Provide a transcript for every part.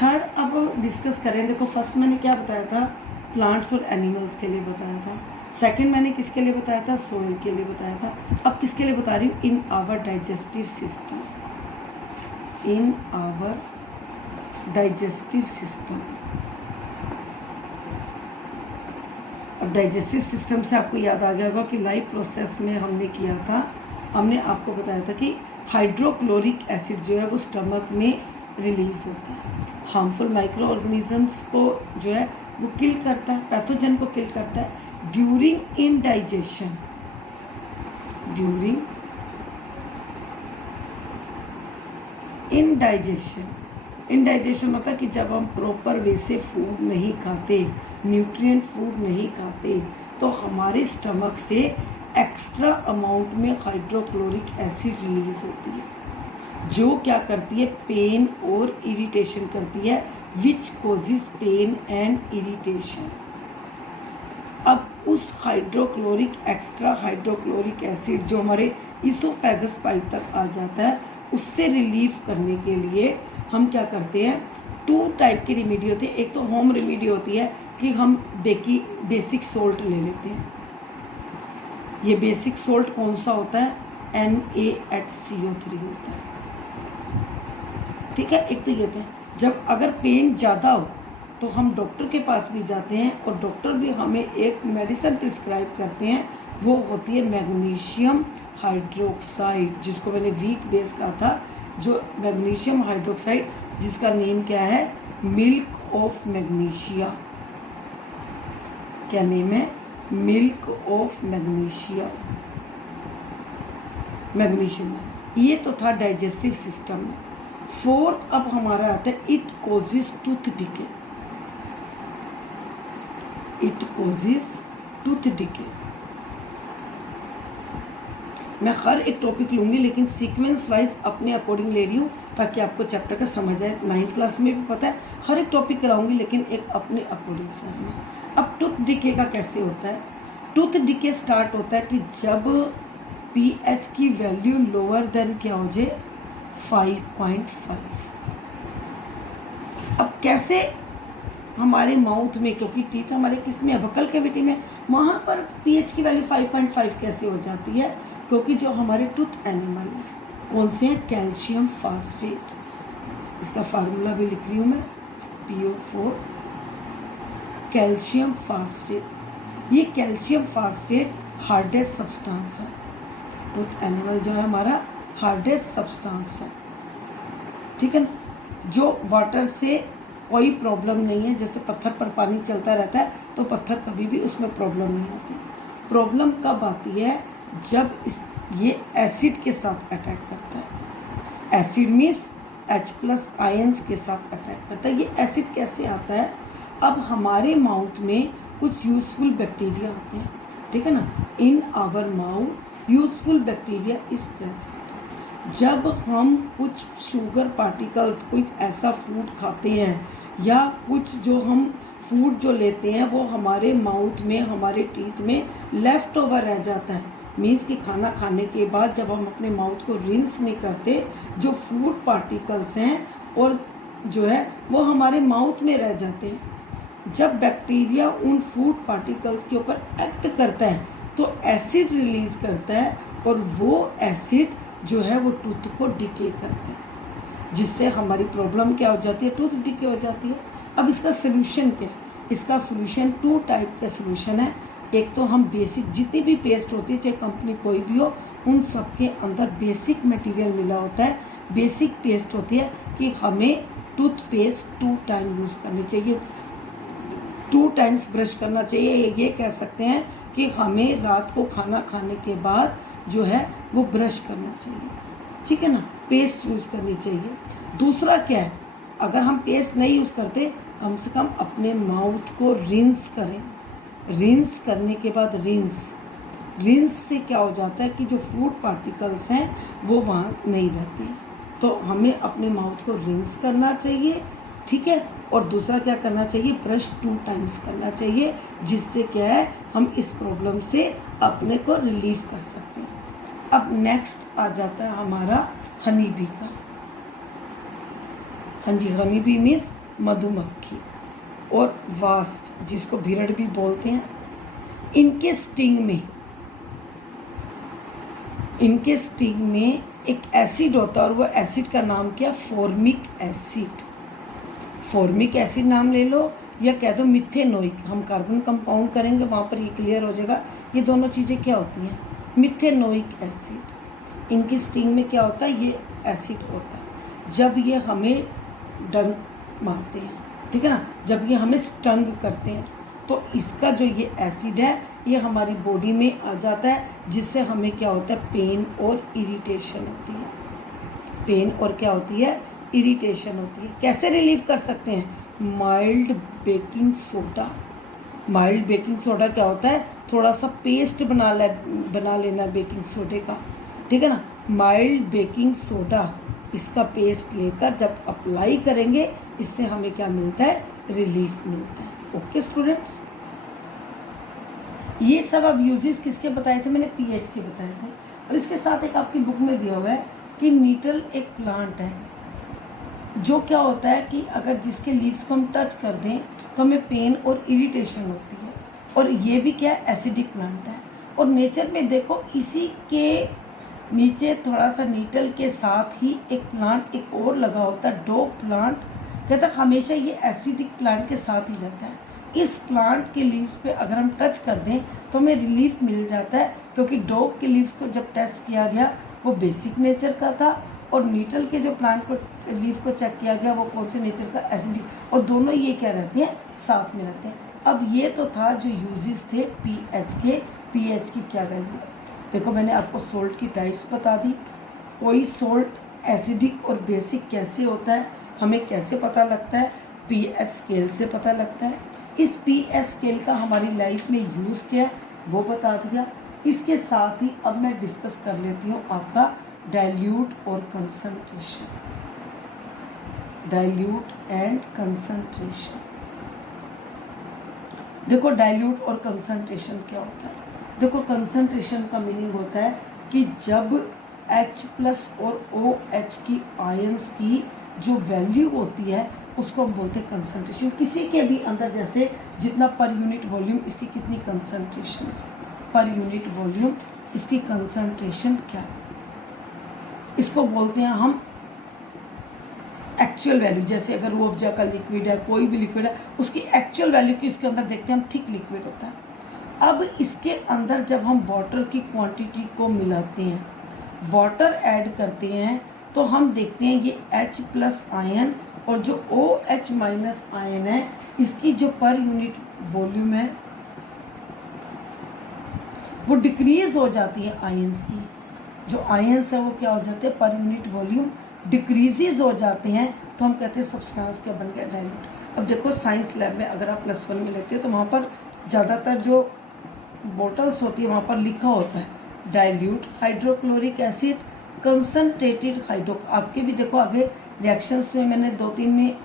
Third अब discuss करें। देखो फर्स्ट मैंने क्या बताया था, प्लांट्स और एनिमल्स के लिए बताया था। सेकंड मैंने किसके लिए बताया था, सोइल के लिए बताया था। अब किसके लिए बता रही हूँ, in our digestive system, in our digestive system. अब डाइजेस्टिव सिस्टम से आपको याद आ गया होगा कि लाइफ प्रोसेस में हमने किया था, हमने आपको बताया था कि हाइड्रोक्लोरिक एसिड जो है वो स्टमक में रिलीज होता है, हार्मफुल माइक्रो ऑर्गेनिजम्स को जो है वो किल करता है, पैथोजन को किल करता है during indigestion. During indigestion, indigestion होता है कि जब हम प्रॉपर वे से फूड नहीं खाते, न्यूट्रिएंट फूड नहीं खाते, तो हमारे स्टमक से एक्स्ट्रा अमाउंट में हाइड्रोक्लोरिक एसिड रिलीज होती है, जो क्या करती है, पेन और इरिटेशन करती है, विच कोजेस पेन एंड इरिटेशन। अब उस हाइड्रोक्लोरिक, एक्स्ट्रा हाइड्रोक्लोरिक एसिड जो हमारे इसोफेगस पाइप तक आ जाता है, उससे रिलीफ करने के लिए हम क्या करते हैं, 2 टाइप की रेमेडी होती है। एक तो होम रेमेडी होती है कि हम बेसिक सोल्ट ले लेते हैं। ये बेसिक सोल्ट कौन सा होता है, NaHCO3 होता है, ठीक है। एक तो ये था, जब अगर पेन ज़्यादा हो तो हम डॉक्टर के पास भी जाते हैं और डॉक्टर भी हमें एक मेडिसिन प्रिस्क्राइब करते हैं, वो होती है मैग्नीशियम हाइड्रोक्साइड, जिसको मैंने वीक बेस कहा था, जो मैग्नीशियम हाइड्रोक्साइड जिसका नेम क्या है, मिल्क ऑफ मैग्नीशिया। क्या नेम है, मिल्क ऑफ मैग्नीशिया, मैग्नीशियम। ये तो था डाइजेस्टिव सिस्टम में। फोर्थ अब हमारा आता है, it causes tooth decay, it causes tooth decay. मैं हर एक टॉपिक लूंगी लेकिन सीक्वेंस वाइज अपने अकॉर्डिंग ले रही हूँ ताकि आपको चैप्टर का समझ आए। 9th क्लास में भी पता है, हर एक टॉपिक कराऊंगी लेकिन एक अपने अकॉर्डिंग से। अब टूथ डिके का कैसे होता है, टूथ डिके स्टार्ट होता है कि जब pH की वैल्यू लोअर देन क्या हो जाए, 5.5। अब कैसे, हमारे माउथ में, क्योंकि टीथ हमारे किस में है, बकल कैविटी में, वहाँ पर pH की वैल्यू 5.5 कैसे हो जाती है, क्योंकि जो हमारे टूथ एनिमल है कौन से हैं, कैल्शियम फास्फेट। इसका फार्मूला भी लिख रही हूँ मैं, PO4, कैल्शियम फास्फेट। ये कैल्शियम फास्फेट हार्डेस्ट सब्सटेंस है, टूथ एनिमल जो है हमारा हार्डेस्ट सब्सटेंस है, ठीक है ना। जो वाटर से कोई प्रॉब्लम नहीं है, जैसे पत्थर पर पानी चलता रहता है तो पत्थर कभी भी उसमें प्रॉब्लम नहीं होती। प्रॉब्लम कब आती है, जब ये एसिड के साथ अटैक करता है। एसिड मीन्स H+ आयंस के साथ अटैक करता है। ये एसिड कैसे आता है, अब हमारे माउथ में कुछ यूजफुल बैक्टीरिया होते हैं, ठीक है ना। In our mouth useful bacteria is present. जब हम कुछ शुगर पार्टिकल्स, कुछ ऐसा फूड खाते हैं या कुछ जो हम फूड जो लेते हैं वो हमारे माउथ में, हमारे टीथ में लेफ्ट ओवर रह जाता है, मीन्स कि खाना खाने के बाद जब हम अपने माउथ को रिंस नहीं करते, जो फूड पार्टिकल्स हैं और जो है वो हमारे माउथ में रह जाते हैं। जब बैक्टीरिया उन फूड पार्टिकल्स के ऊपर एक्ट करता है तो एसिड रिलीज करता है और वो एसिड जो है वो टूथ को डिके करता है, जिससे हमारी प्रॉब्लम क्या हो जाती है, टूथ डिके हो जाती है। अब इसका सोल्यूशन क्या है, इसका सोल्यूशन 2 टाइप का सोल्यूशन है। एक तो हम बेसिक, जितनी भी पेस्ट होती है, चाहे कंपनी कोई भी हो, उन सब के अंदर बेसिक मटेरियल मिला होता है। बेसिक पेस्ट होती है कि हमें टूथपेस्ट 2 टाइम यूज़ करनी चाहिए, 2 टाइम्स ब्रश करना चाहिए। ये कह सकते हैं कि हमें रात को खाना खाने के बाद जो है वो ब्रश करना चाहिए, ठीक है ना, पेस्ट यूज़ करनी चाहिए। दूसरा क्या है, अगर हम पेस्ट नहीं यूज़ करते, कम से कम अपने माउथ को रिंस करें। रिंस करने के बाद रिंस से क्या हो जाता है कि जो फूड पार्टिकल्स हैं वो वहाँ नहीं रहते हैं। तो हमें अपने माउथ को रिंस करना चाहिए, ठीक है। और दूसरा क्या करना चाहिए, ब्रश 2 टाइम्स करना चाहिए, जिससे क्या है हम इस प्रॉब्लम से अपने को रिलीव कर सकते हैं। अब नेक्स्ट आ जाता है हमारा हनी बी का। हाँ जी, हनी बी मीन्स मधुमक्खी और वास्प, जिसको भिरड़ भी बोलते हैं, इनके स्टिंग में एक एसिड होता है और वो एसिड का नाम क्या? Formic acid. फॉर्मिक एसिड नाम ले लो या कह दो मिथेनोइक। हम कार्बन कंपाउंड करेंगे वहाँ पर ये क्लियर हो जाएगा। ये दोनों चीज़ें क्या होती हैं? Methanoic acid. इनकी स्टिंग में क्या होता है? ये एसिड होता है। जब ये हमें डंक मारते हैं, ठीक है ना, जब ये हमें स्टंग करते हैं, तो इसका जो ये एसिड है ये हमारी बॉडी में आ जाता है, जिससे हमें क्या होता है? पेन और इरिटेशन होती है। पेन और क्या होती है? इरिटेशन होती है। कैसे रिलीव कर सकते हैं? Mild baking soda. Mild baking soda क्या होता है? थोड़ा सा पेस्ट बना लेना बेकिंग सोडे का, ठीक है ना। माइल्ड बेकिंग सोडा, इसका पेस्ट लेकर जब अप्लाई करेंगे, इससे हमें क्या मिलता है? रिलीफ मिलता है। ओके स्टूडेंट्स, ये सब अब यूजेस किसके बताए थे? मैंने पीएच के बताए थे। और इसके साथ एक आपकी बुक में दिया हुआ है कि नीटल एक प्लांट है, जो क्या होता है कि अगर जिसके लीव्स को हम टच कर दें तो हमें पेन और इरिटेशन होती है। और ये भी क्या है? एसिडिक प्लांट है। और नेचर में देखो, इसी के नीचे थोड़ा सा नीटल के साथ ही एक प्लांट एक और लगा होता है, डोग प्लांट। कहता है हमेशा ये एसिडिक प्लांट के साथ ही रहता है। इस प्लांट के लीव्स पे अगर हम टच कर दें तो हमें रिलीफ मिल जाता है, क्योंकि डोग के लीव्स को जब टेस्ट किया गया वो बेसिक नेचर का था, और नीटल के जो प्लांट को लीफ को चेक किया गया वो कौन से नेचर का? एसिडिक। और दोनों ये क्या रहते हैं? साथ में रहते हैं। अब ये तो था जो यूजेस थे पीएच के। पीएच की क्या वैल्यू है? देखो, मैंने आपको सोल्ट की टाइप्स बता दी। कोई सोल्ट एसिडिक और बेसिक कैसे होता है, हमें कैसे पता लगता है? पीएच स्केल से पता लगता है। इस पीएच स्केल का हमारी लाइफ में यूज़ क्या है वो बता दिया। इसके साथ ही अब मैं डिस्कस कर लेती हूँ आपका डाइल्यूट और कंसंट्रेशन। Dilute and concentration. देखो, डाइल्यूट और कंसंट्रेशन क्या होता है? देखो, कंसंट्रेशन का मीनिंग होता है कि जब H+ और OH की आयंस की जो वैल्यू होती है उसको हम बोलते हैं कंसंट्रेशन। किसी के भी अंदर, जैसे जितना पर यूनिट वॉल्यूम, इसकी कितनी कंसंट्रेशन है, पर यूनिट वॉल्यूम इसकी कंसंट्रेशन क्या है, इसको बोलते हैं हम एक्चुअल वैल्यू। जैसे अगर रूह अफ़ज़ा का लिक्विड है, कोई भी लिक्विड है, उसकी एक्चुअल वैल्यू की इसके अंदर देखते हैं हम, थिक लिक्विड होता है। अब इसके अंदर जब हम वाटर की क्वांटिटी को मिलाते हैं, वाटर ऐड करते हैं, तो हम देखते हैं ये H+ आयन और जो OH- आयन है, इसकी जो पर यूनिट वॉल्यूम है वो डिक्रीज हो जाती है। आयंस की जो आयंस है वो क्या हो जाते हैं? पर यूनिट वॉल्यूम डिक्रीजेज हो जाते हैं, तो हम कहते हैं सब्सटेंस क्या बन गया? डाइल्यूट। अब देखो, साइंस लैब में अगर आप +1 में लेते हो तो वहाँ पर ज़्यादातर जो बॉटल्स होती है वहाँ पर लिखा होता है dilute hydrochloric acid, concentrated hydro. आपके भी देखो आगे रिएक्शंस में मैंने 2-3 में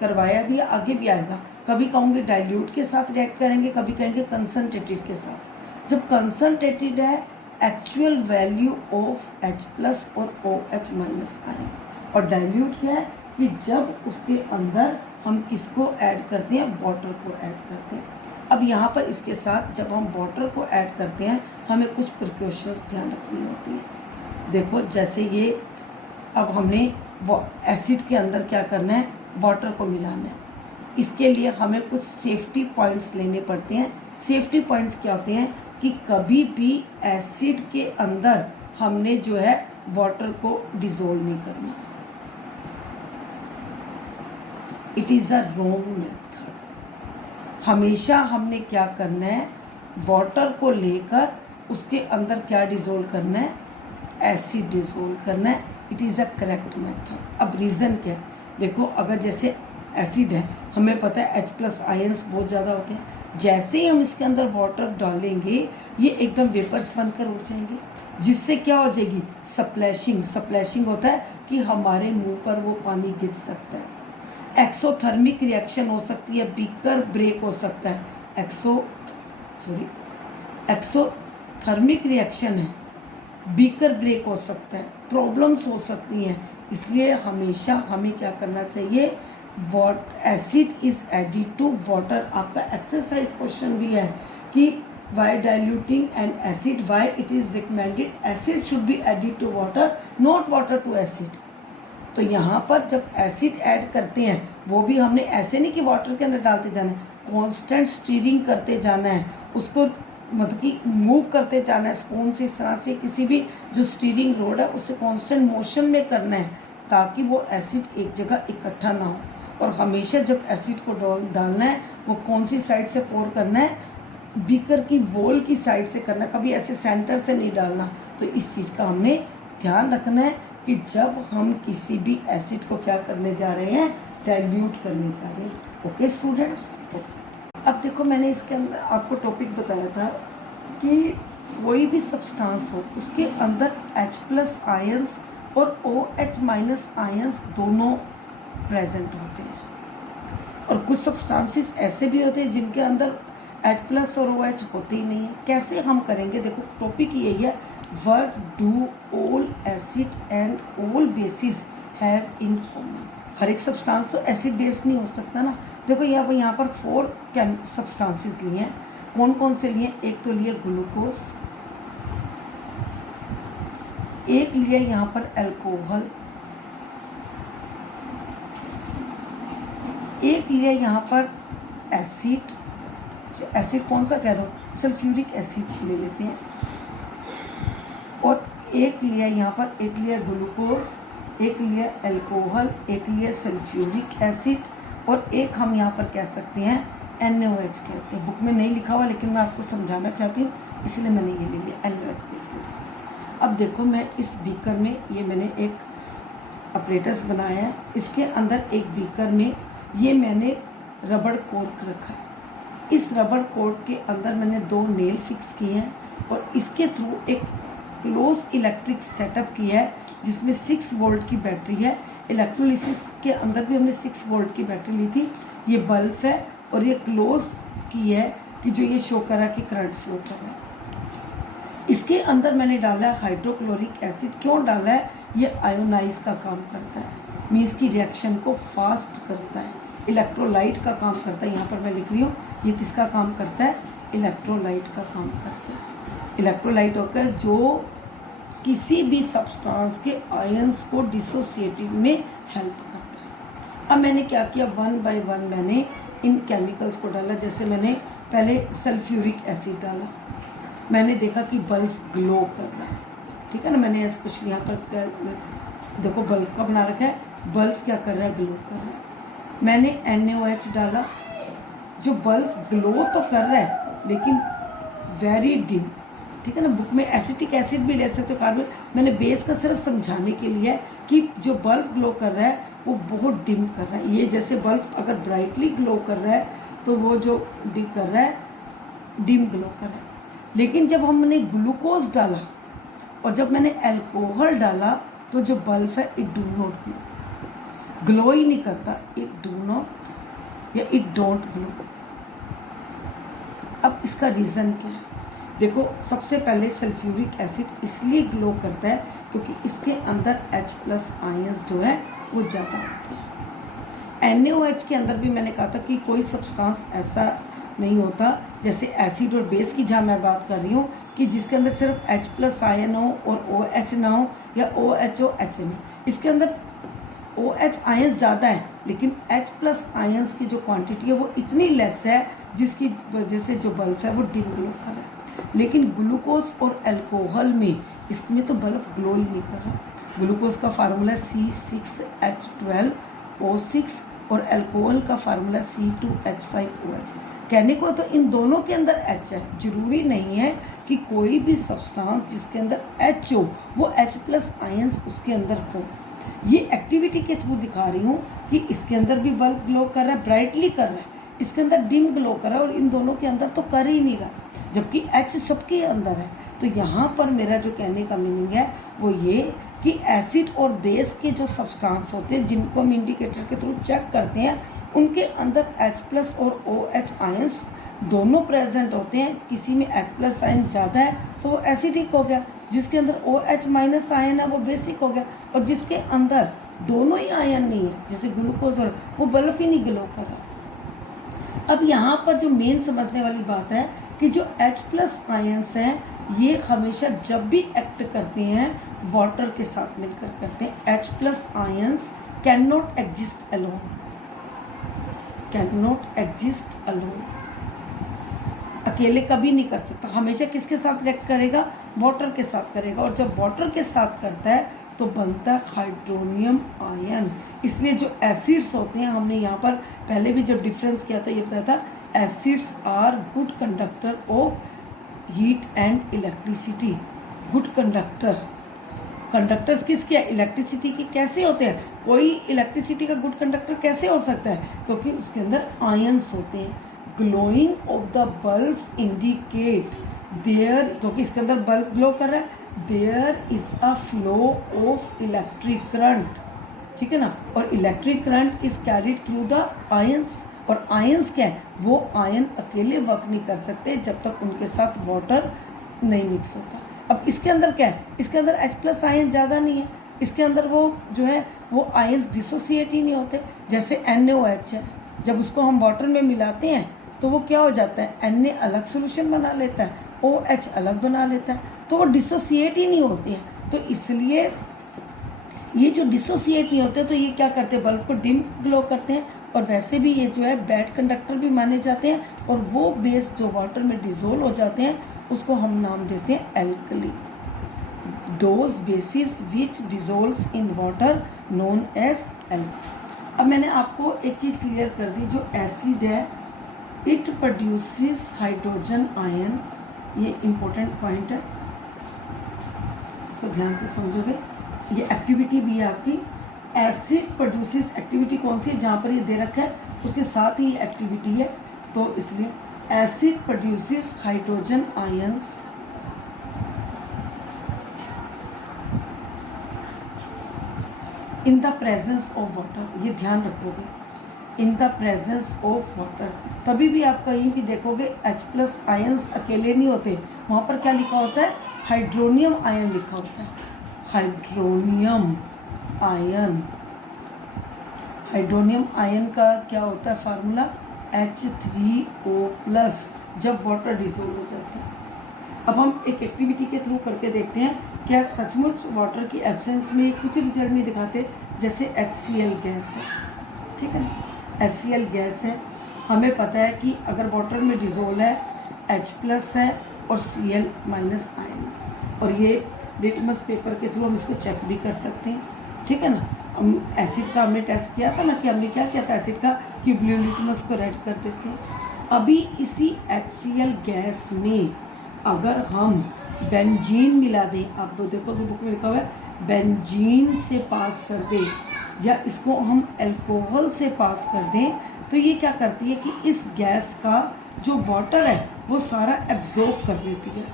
करवाया भी, आगे भी आएगा। कभी कहूँगी डाइल्यूट के साथ रिएक्ट करेंगे, कभी कहेंगे कंसनट्रेटेड के साथ। जब कंसनट्रेटेड है, एक्चुअल वैल्यू ऑफ H+ और OH- आयन। और डाइल्यूट क्या है कि जब उसके अंदर हम किसको ऐड करते हैं? वाटर को ऐड करते हैं। अब यहाँ पर इसके साथ जब हम वाटर को ऐड करते हैं, हमें कुछ प्रिकॉशंस ध्यान रखनी होती है। देखो, जैसे ये अब हमने एसिड के अंदर क्या करना है? वाटर को मिलाना है। इसके लिए हमें कुछ सेफ्टी पॉइंट्स लेने पड़ते हैं। सेफ्टी पॉइंट्स क्या होते हैं कि कभी भी एसिड के अंदर हमने जो है वाटर को डिसॉल्व नहीं करना। It is a wrong method. हमेशा हमने क्या करना है? वाटर को लेकर उसके अंदर क्या डिसॉल्व करना है? एसिड डिसॉल्व करना है। It is a correct method. अब रीज़न क्या है? देखो, अगर जैसे एसिड है, हमें पता है H+ आयंस बहुत ज़्यादा होते हैं। जैसे ही हम इसके अंदर वाटर डालेंगे, ये एकदम वेपर्स बनकर उड़ जाएंगे, जिससे क्या हो जाएगी? स्प्लैशिंग। स्प्लैशिंग होता है कि हमारे मुंह पर वो पानी गिर सकता है। एक्सोथर्मिक रिएक्शन हो सकती है, बीकर ब्रेक हो सकता है। एक्सोथर्मिक रिएक्शन है, बीकर ब्रेक हो सकता है, प्रॉब्लम्स हो सकती हैं। इसलिए हमेशा हमें क्या करना चाहिए? Acid is added to water. आपका एक्सरसाइज क्वेश्चन भी है कि why diluting and acid, why it is recommended acid should be added to water, not water to acid. तो यहाँ पर जब एसिड ऐड करते हैं वो भी हमने ऐसे नहीं कि वाटर के अंदर डालते जाना है, कॉन्स्टेंट स्टीरिंग करते जाना है, उसको मतलब कि मूव करते जाना है स्पून से, इस तरह से किसी भी जो स्टीरिंग रोड है उससे कॉन्स्टेंट मोशन में करना है ताकि वो एसिड एक जगह इकट्ठा ना हो। और हमेशा जब एसिड को डालना है वो कौन सी साइड से पोर करना है, बीकर की वॉल की साइड से करना, कभी ऐसे सेंटर से नहीं डालना। तो इस चीज़ का हमने ध्यान रखना है कि जब हम किसी भी एसिड को क्या करने जा रहे हैं, डाइल्यूट करने जा रहे हैं। ओके स्टूडेंट्स, अब देखो मैंने इसके अंदर आपको टॉपिक बताया था कि कोई भी सब्सटेंस हो उसके अंदर H+ आयंस और OH- आयंस दोनों प्रेजेंट होते हैं। और कुछ सब्सटेंसेस ऐसे भी होते हैं जिनके अंदर H+ और OH होते ही नहीं है। कैसे हम करेंगे, देखो टॉपिक यही है, what do all acid and all basis have in common. हर एक सब्सटेंस तो एसिड बेस्ड नहीं हो सकता ना। देखो यहाँ पर 4 सब्सटेंसेस लिए हैं। कौन कौन से लिए? एक तो लिए ग्लूकोज, एक लिए यहाँ पर अल्कोहल, एक लिए यहाँ पर एसिड, एसिड कौन सा कह दो, सल्फ्यूरिक एसिड ले लेते हैं, और एक लिया यहाँ पर, एक लिया ग्लूकोज, एक लिया अल्कोहल, एक लिया सल्फ्यूरिक एसिड, और एक हम यहाँ पर कह सकते हैं NaOH कहते हैं। बुक में नहीं लिखा हुआ लेकिन मैं आपको समझाना चाहती हूँ इसलिए मैंने ये ले लिया NaOH इसलिए। अब देखो मैं इस बीकर में ये मैंने एक अपरेटस बनाया है, इसके अंदर एक बीकर में ये मैंने रबड़ कॉर्क रखा है। इस रबड़ कॉर्क के अंदर मैंने 2 नेल फिक्स किए हैं और इसके थ्रू एक क्लोज इलेक्ट्रिक सेटअप किया है जिसमें 6 वोल्ट की बैटरी है। इलेक्ट्रोलिसिस के अंदर भी हमने 6 वोल्ट की बैटरी ली थी। ये बल्ब है और ये क्लोज की है कि जो ये शो करा कि करंट फ्लो कर रहा है। इसके अंदर मैंने डाला है हाइड्रोक्लोरिक एसिड। क्यों डाला है? ये आयोनाइज का काम करता है, मीन्स की रिएक्शन को फास्ट करता है, इलेक्ट्रोलाइट का काम करता है। यहाँ पर मैं लिख रही हूँ ये किसका काम करता है? इलेक्ट्रोलाइट का काम करता है। इलेक्ट्रोलाइट होकर जो किसी भी सब्सटेंस के आयंस को डिसोसिएटिव में हेल्प करता है। अब मैंने क्या किया, 1 बाय 1 मैंने इन केमिकल्स को डाला। जैसे मैंने पहले सल्फ्यूरिक एसिड डाला, मैंने देखा कि बल्ब ग्लो कर रहा है, ठीक है ना। मैंने स्पेशली यहाँ पर देखो बल्ब का बना रखा है, बल्ब क्या कर रहा है? ग्लो कर रहा है। मैंने NaOH डाला, जो बल्ब ग्लो तो कर रहा है लेकिन वेरी डिम, ठीक है ना। बुक में एसिटिक एसिड भी ले सकते हो, कार्बन। मैंने बेस का सिर्फ समझाने के लिए कि जो बल्ब ग्लो कर रहा है वो बहुत डिम कर रहा है। ये जैसे बल्ब अगर ब्राइटली ग्लो कर रहा है तो वो जो डिम कर रहा है, डिम ग्लो कर रहा है। लेकिन जब हमने ग्लूकोज डाला और जब मैंने अल्कोहल डाला तो जो बल्ब है इट डू नॉट ग्लो ही नहीं करता, इट डू नॉट या इट डोंट ग्लो। अब इसका रीज़न क्या है? देखो सबसे पहले सल्फ्यूरिक एसिड इसलिए ग्लो करता है क्योंकि इसके अंदर H+ आयंस जो है वो ज़्यादा होते हैं। NaOH के अंदर भी मैंने कहा था कि कोई सब्सटेंस ऐसा नहीं होता जैसे एसिड और बेस की, जहाँ मैं बात कर रही हूँ कि जिसके अंदर सिर्फ H+ आयन हो और OH ना हो या OH हो H नहीं। इसके अंदर OH आयंस ज़्यादा है लेकिन H+ आयंस की जो क्वांटिटी है वो इतनी लेस है जिसकी वजह से जो बल्ब है वो डिम ग्लो कर रहा है। लेकिन ग्लूकोज और अल्कोहल में इसमें तो बल्ब ग्लो ही नहीं कर रहा। ग्लूकोज का फार्मूला C6H12O6 और अल्कोहल का फार्मूला C2H5OH। कहने को तो इन दोनों के अंदर H है, जरूरी नहीं है कि कोई भी सब्सटेंस जिसके अंदर H हो वो H+ आयंस उसके अंदर हो। ये एक्टिविटी के थ्रू दिखा रही हूँ कि इसके अंदर भी बल्ब ग्लो कर रहा है, ब्राइटली कर रहा है, इसके अंदर डिम ग्लो कर रहा है और इन दोनों के अंदर तो कर ही नहीं रहा, जबकि H सबके अंदर है। तो यहाँ पर मेरा जो कहने का मीनिंग है वो ये कि एसिड और बेस के जो सब्सटेंस होते हैं जिनको हम इंडिकेटर के थ्रू चेक करते हैं उनके अंदर H+ और OH आयंस दोनों प्रेजेंट होते हैं। किसी में H+ आयन ज़्यादा है तो वो एसिडिक हो गया, जिसके अंदर OH- आयन है वो बेसिक हो गया, और जिसके अंदर दोनों ही आयन नहीं है, जैसे ग्लूकोज और वो बल्ब ही नहीं ग्लो कर रहा। अब यहाँ पर जो मेन समझने वाली बात है कि जो H+ आयन्स हैं ये हमेशा जब भी एक्ट करते हैं वाटर के साथ मिलकर करते हैं। H+ ions can not exist alone, can not exist alone, अकेले कभी नहीं कर सकता, हमेशा किसके साथ रिएक्ट करेगा, वाटर के साथ करेगा। और जब वाटर के साथ करता है तो बनता है हाइड्रोनियम आयन। इसलिए जो एसिड्स होते हैं, हमने यहाँ पर पहले भी जब डिफरेंस किया था ये बताया था, acids are good conductor of heat and electricity. Good conductor, conductors किसके हैं, इलेक्ट्रिसिटी के। कैसे होते हैं, कोई इलेक्ट्रिसिटी का गुड कंडक्टर कैसे हो सकता है, क्योंकि उसके अंदर आयन्स होते हैं। Glowing of the bulb indicate there, क्योंकि इसके अंदर बल्ब ग्लो कर रहा है, there is a flow of electric current, ठीक है ना। और electric current is carried through the ions. और आयन्स क्या है, वो आयन अकेले वर्क नहीं कर सकते जब तक उनके साथ वाटर नहीं मिक्स होता। अब इसके अंदर क्या है, इसके अंदर H+ आयन ज़्यादा नहीं है, इसके अंदर वो जो है वो आयन्स डिसोसिएट ही नहीं होते। जैसे NaOH है, जब उसको हम वाटर में मिलाते हैं तो वो क्या हो जाता है, Na अलग सोल्यूशन बना लेता है, OH अलग बना लेता है, तो वो डिसोसिएट ही नहीं होती है। तो इसलिए ये जो डिसोसिएट नहीं होते तो ये क्या करते हैं, बल्ब को डिम ग्लो करते हैं। और वैसे भी ये जो है बैड कंडक्टर भी माने जाते हैं। और वो बेस जो वाटर में डिजोल्व हो जाते हैं उसको हम नाम देते हैं alkali. Those bases which dissolves in water known as alkali. अब मैंने आपको एक चीज़ क्लियर कर दी, जो एसिड है इट प्रोड्यूसेस हाइड्रोजन आयन। ये इंपॉर्टेंट पॉइंट है, इसको ध्यान से समझोगे। ये एक्टिविटी भी है आपकी, एसिड प्रोड्यूसेस, एक्टिविटी कौन सी है, जहाँ पर ये दे रखा है उसके साथ ही एक्टिविटी है, तो इसलिए acid produces hydrogen ions in the presence of water. ये ध्यान रखोगे, in the presence of water. तभी भी आप कहीं भी देखोगे H+ आयंस अकेले नहीं होते, वहाँ पर क्या लिखा होता है, हाइड्रोनियम आयन लिखा होता है, हाइड्रोनियम आयन। हाइड्रोनियम आयन का क्या होता है फार्मूला, H3O+, जब वाटर डिसॉल्व हो जाता है। अब हम एक एक्टिविटी के थ्रू करके देखते हैं, क्या सचमुच वाटर की एब्सेंस में कुछ रिजल्ट नहीं दिखाते। जैसे HCl गैस है, ठीक है ना, HCl गैस है, हमें पता है कि अगर वाटर में डिसॉल्व है H+ है और Cl- आयन है। और ये लिटमस पेपर के थ्रू हम इसको चेक भी कर सकते हैं, ठीक है ना। हम एसिड का हमने टेस्ट किया था ना, कि हमने क्या किया था, एसिड का कि ब्लू लिटमस को रेड कर देते हैं। अभी इसी HCl गैस में अगर हम बेंजीन मिला दें, आप तो देखोगे बुक में लिखा हुआ है बेंजीन से पास कर दें, या इसको हम अल्कोहल से पास कर दें, तो ये क्या करती है कि इस गैस का जो वाटर है वो सारा एब्जॉर्ब कर लेती है,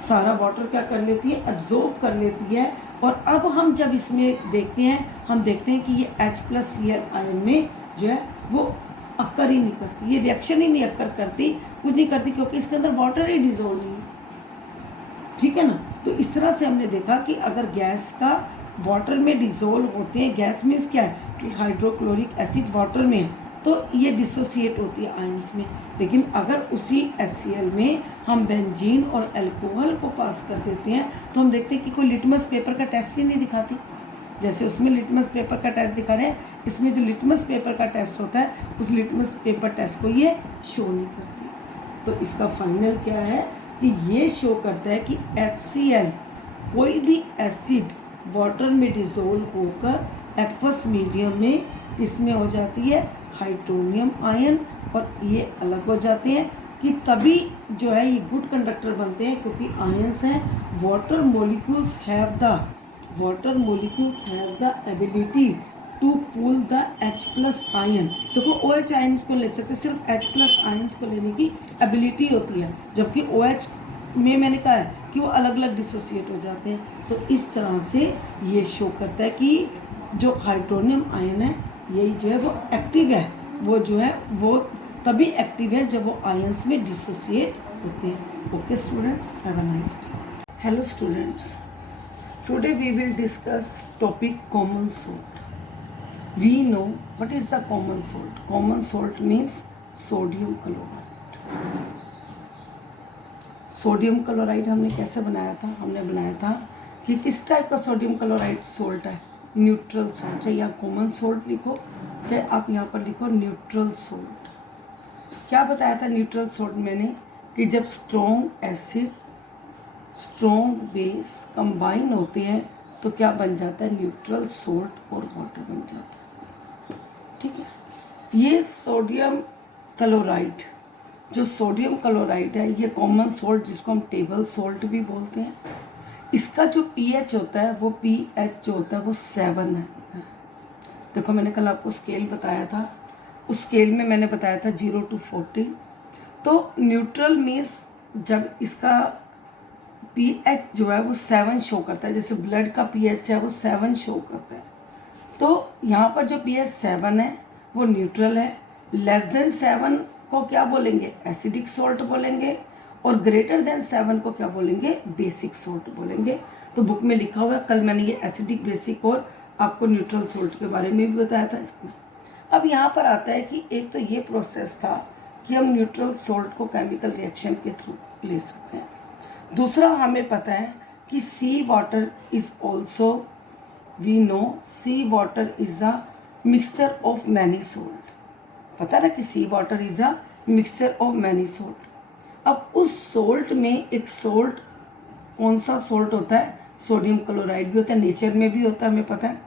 सारा वाटर क्या कर लेती है, एब्जॉर्ब कर लेती है। और अब हम जब इसमें देखते हैं, हम देखते हैं कि ये H+ Cl आयन में जो है वो अक्कर ही नहीं करती, ये रिएक्शन ही नहीं अक्कर करती, कुछ नहीं करती, क्योंकि इसके अंदर वाटर ही डिसॉल्व नहीं है, ठीक है ना। तो इस तरह से हमने देखा कि अगर गैस का वाटर में डिसॉल्व होते हैं, गैस मीन्स क्या है कि हाइड्रोक्लोरिक एसिड वाटर में, तो ये डिसोसिएट होती है आयंस में। लेकिन अगर उसी HCl में हम बेंजीन और अल्कोहल को पास कर देते हैं, तो हम देखते हैं कि कोई लिटमस पेपर का टेस्ट ही नहीं दिखाती। जैसे उसमें लिटमस पेपर का टेस्ट दिखा रहे हैं, इसमें जो लिटमस पेपर का टेस्ट होता है उस लिटमस पेपर टेस्ट को ये शो नहीं करती। तो इसका फाइनल क्या है कि ये शो करता है कि HCl कोई भी एसिड वाटर में डिसॉल्व होकर एक्वस मीडियम में इसमें हो जाती है हाइड्रोनियम आयन, और ये अलग हो जाते हैं कि तभी जो है ये गुड कंडक्टर बनते हैं, क्योंकि आयंस हैं। Water molecules have the ability to pull the H+ ion. देखो OH आयन्स को ले सकते, सिर्फ H+ आयन्स को लेने की एबिलिटी होती है, जबकि OH में मैंने कहा है कि वो अलग अलग डिसोसिएट हो जाते हैं। तो इस तरह से ये शो करता है कि जो हाइड्रोनियम आयन है यही जो है वो एक्टिव है, वो जो है वो तभी एक्टिव है जब वो आयंस में डिसोसिएट होते हैं। Okay students, have a nice day. Hello students, Today we will discuss topic common salt. We know what is the common salt. Common salt means sodium chloride. Sodium chloride हमने कैसे बनाया था? हमने बनाया था कि किस टाइप का सोडियम क्लोराइड सोल्ट है, न्यूट्रल सोल्ट। चाहे आप कॉमन सोल्ट लिखो, चाहे आप यहाँ पर लिखो न्यूट्रल सोल्ट। क्या बताया था न्यूट्रल सोल्ट मैंने? कि जब strong acid strong base combine होते हैं तो क्या बन जाता है? न्यूट्रल सोल्ट और वाटर बन जाता है। ठीक है, ये सोडियम क्लोराइड, जो सोडियम क्लोराइड है, ये कॉमन सोल्ट जिसको हम टेबल सोल्ट भी बोलते हैं, इसका जो पीएच होता है वो पीएच जो होता है वो 7 है। देखो मैंने कल आपको स्केल बताया था, उस स्केल में मैंने बताया था 0 to 40। तो न्यूट्रल मीन्स जब इसका पीएच जो है वो 7 शो करता है, जैसे ब्लड का पीएच है वो 7 शो करता है, तो यहाँ पर जो पीएच 7 है वो न्यूट्रल है। लेस देन 7 को क्या बोलेंगे? एसिडिक सोल्ट बोलेंगे, और ग्रेटर देन 7 को क्या बोलेंगे? बेसिक सोल्ट बोलेंगे। तो बुक में लिखा हुआ है, कल मैंने ये एसिडिक, बेसिक और आपको न्यूट्रल सोल्ट के बारे में भी बताया था इसमें। अब यहाँ पर आता है कि एक तो ये प्रोसेस था कि हम न्यूट्रल सोल्ट को केमिकल रिएक्शन के थ्रू ले सकते हैं। दूसरा हमें पता है कि sea water is also, we know sea water is a mixture of many salt. पता ना कि sea water is a mixture of many salt. अब उस सोल्ट में एक सोल्ट, कौन सा सोल्ट होता है? सोडियम क्लोराइड भी होता है, नेचर में भी होता है, हमें पता है।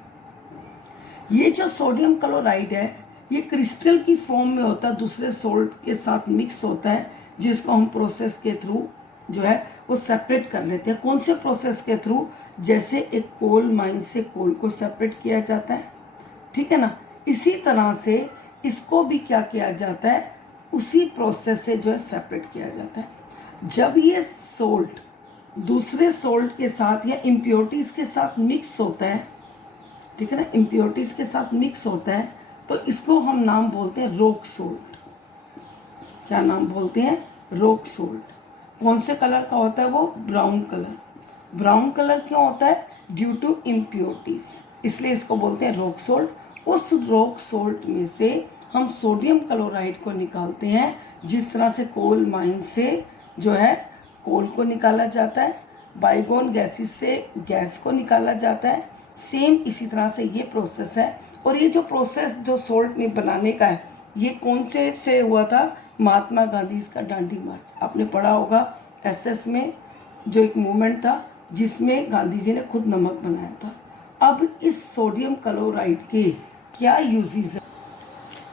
ये जो सोडियम क्लोराइड है ये क्रिस्टल की फॉर्म में होता है, दूसरे सोल्ट के साथ मिक्स होता है, जिसको हम प्रोसेस के थ्रू जो है वो सेपरेट कर लेते हैं। कौन से प्रोसेस के थ्रू? जैसे एक कोल माइन से कोल को सेपरेट किया जाता है, ठीक है ना, इसी तरह से इसको भी क्या किया जाता है? उसी प्रोसेस से जो है सेपरेट किया जाता है। जब ये सोल्ट दूसरे सोल्ट के साथ या इम्प्योरिटीज के साथ मिक्स होता है, ठीक है ना, इम्प्योरिटीज के साथ मिक्स होता है, तो इसको हम नाम बोलते हैं रॉक सोल्ट। क्या नाम बोलते हैं? Rock salt. कौन से कलर का होता है वो? Brown colour. ब्राउन कलर क्यों होता है? ड्यू टू इम्प्योरिटीज, इसलिए इसको बोलते हैं रॉक सोल्ट। उस रॉक सोल्ट में से हम सोडियम क्लोराइड को निकालते हैं, जिस तरह से कोल माइन से जो है कोल को निकाला जाता है, बाइगोन गैसेस से गैस को निकाला जाता है, सेम इसी तरह से ये प्रोसेस है। और ये जो प्रोसेस जो सोल्ट में बनाने का है, ये कौन से हुआ था? महात्मा गांधी का दांडी मार्च। आपने पढ़ा होगा एसएस में, जो एक मूवमेंट था जिसमें गांधी जी ने खुद नमक बनाया था। अब इस सोडियम क्लोराइड के क्या यूजेस है?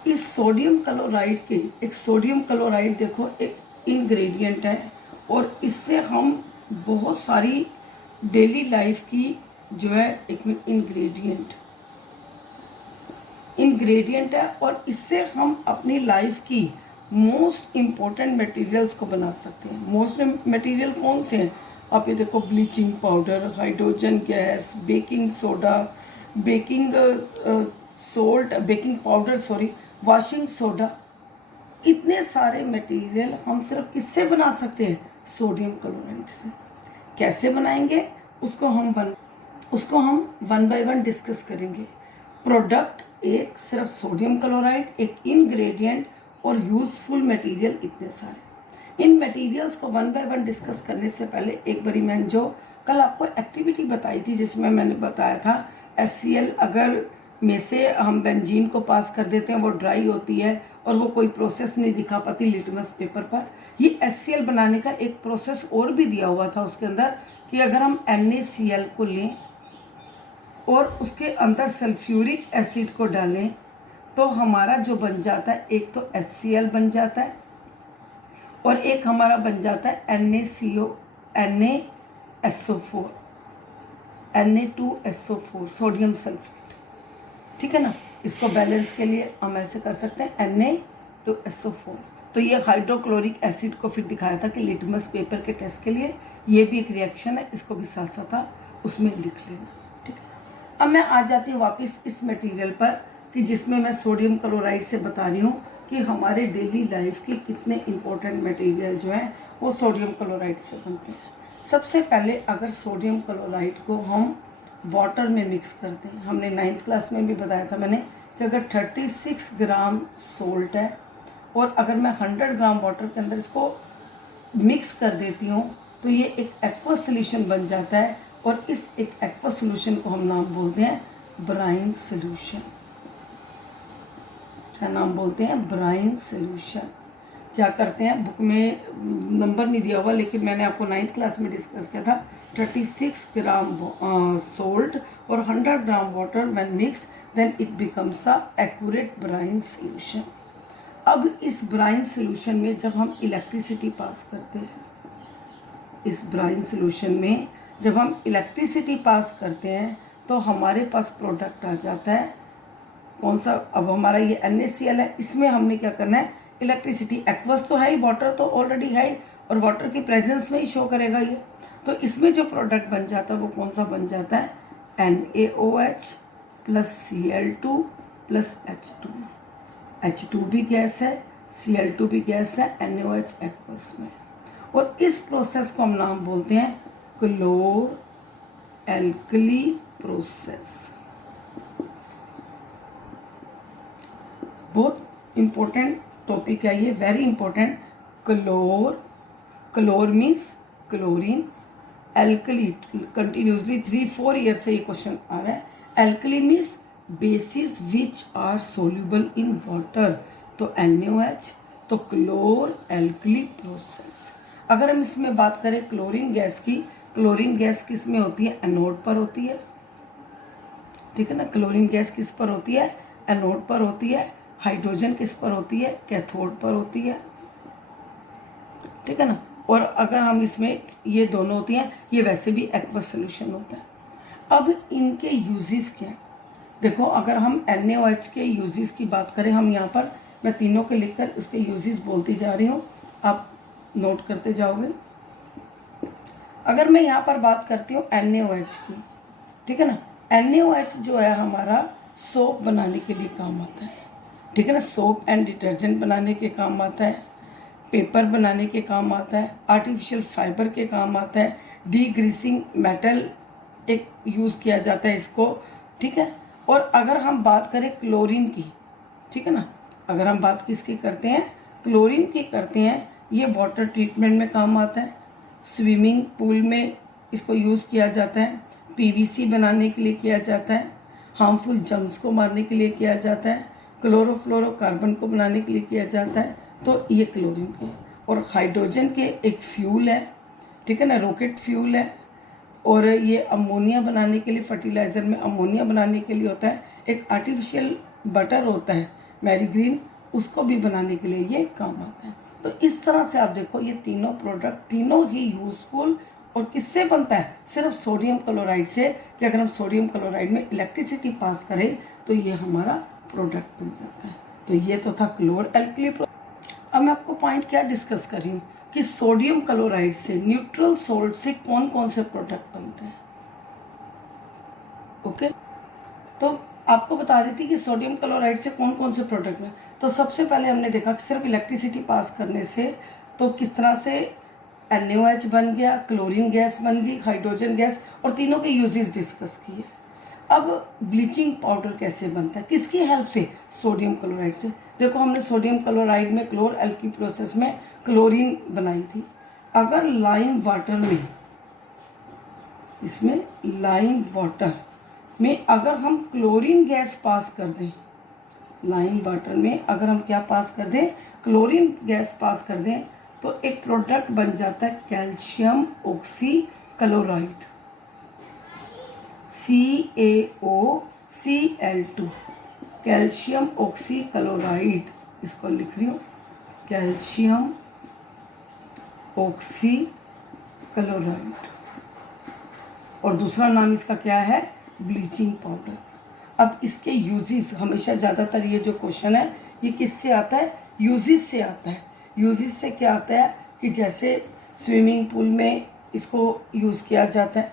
इस सोडियम क्लोराइड के, एक सोडियम क्लोराइड देखो एक इंग्रेडिएंट है, और इससे हम बहुत सारी डेली लाइफ की जो है एक इंग्रेडिएंट है, और इससे हम अपनी लाइफ की मोस्ट इम्पोर्टेंट मटेरियल्स को बना सकते हैं। मोस्ट मटेरियल कौन से हैं? आप ये देखो, bleaching powder, hydrogen gas, baking soda, baking salt, baking powder sorry, washing soda, इतने सारे मटेरियल हम सिर्फ किससे बना सकते हैं? सोडियम क्लोराइड से। कैसे बनाएंगे उसको हम वन बाय वन डिस्कस करेंगे। प्रोडक्ट एक सिर्फ सोडियम क्लोराइड, एक इंग्रेडिएंट और यूजफुल मटेरियल, इतने सारे। इन मटेरियल्स को वन बाय वन डिस्कस करने से पहले एक बारी मैंने जो कल आपको एक्टिविटी बताई थी, जिसमें मैंने बताया था HCl अगर में से हम बेंजीन को पास कर देते हैं, वो ड्राई होती है और वो कोई प्रोसेस नहीं दिखा पाती लिटमस पेपर पर। ये HCl बनाने का एक प्रोसेस और भी दिया हुआ था उसके अंदर, कि अगर हम NaCl को लें और उसके अंदर सल्फ्यूरिक एसिड को डालें तो हमारा जो बन जाता है, एक तो HCl बन जाता है और एक हमारा बन जाता है NaSO4, Na2SO4, सोडियम सल्फेट। ठीक है ना, इसको बैलेंस के लिए हम ऐसे कर सकते हैं Na2SO4। तो ये हाइड्रोक्लोरिक एसिड को फिर दिखाया था कि लिटमस पेपर के टेस्ट के लिए ये भी एक रिएक्शन है, इसको भी साथ साथ उसमें लिख लेना। ठीक है, अब मैं आ जाती हूँ वापस इस मटेरियल पर कि जिसमें मैं सोडियम क्लोराइड से बता रही हूँ कि हमारे डेली लाइफ के कितने इंपॉर्टेंट मटेरियल जो है वो सोडियम क्लोराइड से बनते हैं। सबसे पहले अगर सोडियम क्लोराइड को हम वाटर में मिक्स करते हैं, हमने 9th क्लास में भी बताया था मैंने कि अगर 36 ग्राम सोल्ट है और अगर मैं 100 ग्राम वाटर के अंदर इसको मिक्स कर देती हूँ तो ये एक एक्वा सोल्यूशन बन जाता है, और इस एक एक्वा सोल्यूशन को हम नाम बोलते हैं ब्राइन सोल्यूशन। क्या नाम बोलते हैं? Brine solution. क्या करते हैं, बुक में नंबर नहीं दिया हुआ लेकिन मैंने आपको 9th क्लास में डिस्कस किया था, 36 ग्राम सोल्ट और 100 gram water when mix then it becomes a accurate brine solution. अब इस ब्राइन सोल्यूशन में जब हम इलेक्ट्रिसिटी पास करते हैं, इस ब्राइन सोल्यूशन में जब हम इलेक्ट्रिसिटी पास करते हैं तो हमारे पास प्रोडक्ट आ जाता है कौन सा? अब हमारा ये NaCl है, इसमें हमने क्या करना है, इलेक्ट्रिसिटी, एक्वस तो है ही, वाटर तो ऑलरेडी है ही, और वाटर की प्रेजेंस में ही शो करेगा ये। तो इसमें जो प्रोडक्ट बन जाता है वो कौन सा बन जाता है? NaOH plus Cl2 plus H2। H2 भी गैस है, Cl2 भी गैस है, NaOH एक्वस में। और इस प्रोसेस को हम नाम बोलते हैं क्लोर एल्कली प्रोसेस। बहुत इंपॉर्टेंट टॉपिक है ये, very important. Chlor means chlorine, alkali continuously 3-4 year से ये क्वेश्चन आ रहा है। Alkali means basis which are soluble in water, तो NaOH, तो क्लोर एल्कली प्रोसेस। अगर हम इसमें बात करें क्लोरीन गैस की, क्लोरीन गैस किस में होती है? एनोड पर होती है, ठीक है ना। क्लोरीन गैस किस पर होती है? एनोड पर होती है। हाइड्रोजन किस पर होती है? कैथोड पर होती है, ठीक है ना। और अगर हम इसमें ये दोनों होती हैं, ये वैसे भी एक्वस सोल्यूशन होता है। अब इनके यूजेस क्या है? देखो, अगर हम NaOH के यूजेस की बात करें, हम यहाँ पर मैं तीनों के लिखकर उसके यूजेस बोलती जा रही हूँ, आप नोट करते जाओगे। अगर मैं यहाँ पर बात करती हूँ NaOH की, ठीक है ना। NaOH जो है हमारा सोप बनाने के लिए काम आता है, ठीक है ना। सोप एंड डिटर्जेंट बनाने के काम आता है, पेपर बनाने के काम आता है, आर्टिफिशियल फाइबर के काम आता है, डी ग्रीसिंग मेटल एक यूज़ किया जाता है इसको, ठीक है। और अगर हम बात करें क्लोरीन की, ठीक है ना, अगर हम बात किसकी करते हैं? क्लोरीन की करते हैं। ये वाटर ट्रीटमेंट में काम आता है, स्विमिंग पूल में इसको यूज़ किया जाता है, PVC बनाने के लिए किया जाता है, हार्मफुल जर्म्स को मारने के लिए किया जाता है, क्लोरोफ्लोरोकार्बन को बनाने के लिए किया जाता है। तो ये क्लोरीन के, और हाइड्रोजन के एक फ्यूल है, ठीक है ना, रॉकेट फ्यूल है। और ये अमोनिया बनाने के लिए, फर्टिलाइज़र में अमोनिया बनाने के लिए होता है। एक आर्टिफिशियल बटर होता है मैरीग्रीन, उसको भी बनाने के लिए ये काम आता है। तो इस तरह से आप देखो, ये तीनों प्रोडक्ट तीनों ही यूजफुल, और किससे बनता है? सिर्फ सोडियम क्लोराइड से, कि अगर हम सोडियम क्लोराइड में इलेक्ट्रिसिटी पास करें तो ये हमारा प्रोडक्ट बन जाता है। तो ये तो था क्लोर एल्कली। अब मैं आपको पॉइंट क्या डिस्कस कर रही हूँ कि सोडियम क्लोराइड से, न्यूट्रल सोल्ट से कौन कौन से प्रोडक्ट बनते हैं। ओके, तो आपको बता रही थी कि सोडियम क्लोराइड से कौन कौन से प्रोडक्ट हैं। तो सबसे पहले हमने देखा कि सिर्फ इलेक्ट्रिसिटी पास करने से तो किस तरह से NaOH बन गया, क्लोरीन गैस बन गई, हाइड्रोजन गैस, और तीनों के यूजेस डिस्कस किए। अब ब्लीचिंग पाउडर कैसे बनता है? किसकी हेल्प से? सोडियम क्लोराइड से। देखो, हमने सोडियम क्लोराइड में क्लोर एल्की प्रोसेस में क्लोरीन बनाई थी। अगर लाइम वाटर में, इसमें लाइम वाटर में अगर हम क्लोरीन गैस पास कर दें, लाइम वाटर में अगर हम क्या पास कर दें? क्लोरीन गैस पास कर दें, तो एक प्रोडक्ट बन जाता है calcium oxy chloride, CaOCl2, calcium oxy chloride, इसको लिख रही हूँ कैल्शियम ऑक्सी क्लोराइड। और दूसरा नाम इसका क्या है? Bleaching powder. अब इसके यूजेस, हमेशा ज़्यादातर ये जो क्वेश्चन है ये किससे आता है? यूजेस से आता है। यूजेस से क्या आता है कि जैसे स्विमिंग पूल में इसको यूज़ किया जाता है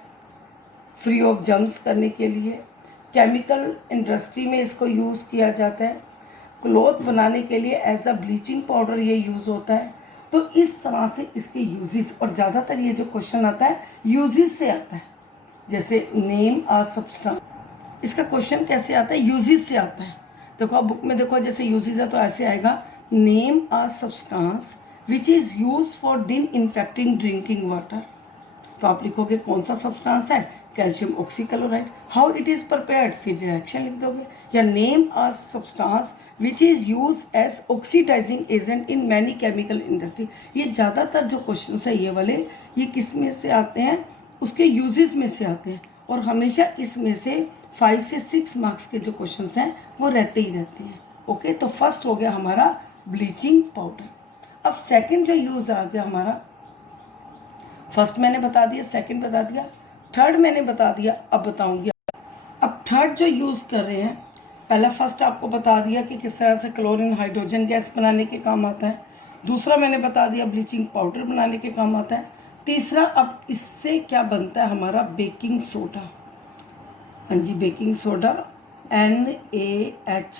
फ्री ऑफ जर्म्स करने के लिए, केमिकल इंडस्ट्री में इसको यूज़ किया जाता है, क्लॉथ बनाने के लिए एज अ ब्लीचिंग पाउडर ये यूज़ होता है, तो इस तरह से इसके यूजेस, और ज़्यादातर ये जो क्वेश्चन आता है यूजेस से आता है। जैसे नेम अ सब्सटेंस, इसका क्वेश्चन कैसे आता है, यूजेस से आता है। देखो आप बुक में देखो, जैसे यूजेस है तो ऐसे आएगा, name a substance which is use for disinfecting drinking water. तो आप लिखोगे कौन सा सब्सटेंस है, calcium oxychloride. How it is prepared, फिर रिएक्शन लिख दोगे। या name a substance which is use as oxidizing agent in many chemical industry. ये ज़्यादातर जो क्वेश्चन है ये वाले, ये किस में से आते हैं, उसके यूजेस में से आते हैं। और हमेशा इसमें से 5 से 6 मार्क्स के जो क्वेश्चन हैं वो रहते ही रहते हैं। ओके, तो फर्स्ट हो गया हमारा ब्लीचिंग पाउडर। अब सेकंड जो यूज आ गया हमारा, फर्स्ट मैंने बता दिया, सेकंड बता दिया, थर्ड मैंने बता दिया, अब बताऊंगी। अब थर्ड जो यूज कर रहे हैं, पहला फर्स्ट आपको बता दिया कि किस तरह से क्लोरीन हाइड्रोजन गैस बनाने के काम आता है। दूसरा मैंने बता दिया ब्लीचिंग पाउडर बनाने के काम आता है। तीसरा, अब इससे क्या बनता है हमारा, बेकिंग सोडा। हाँ जी, baking soda NaHCO3।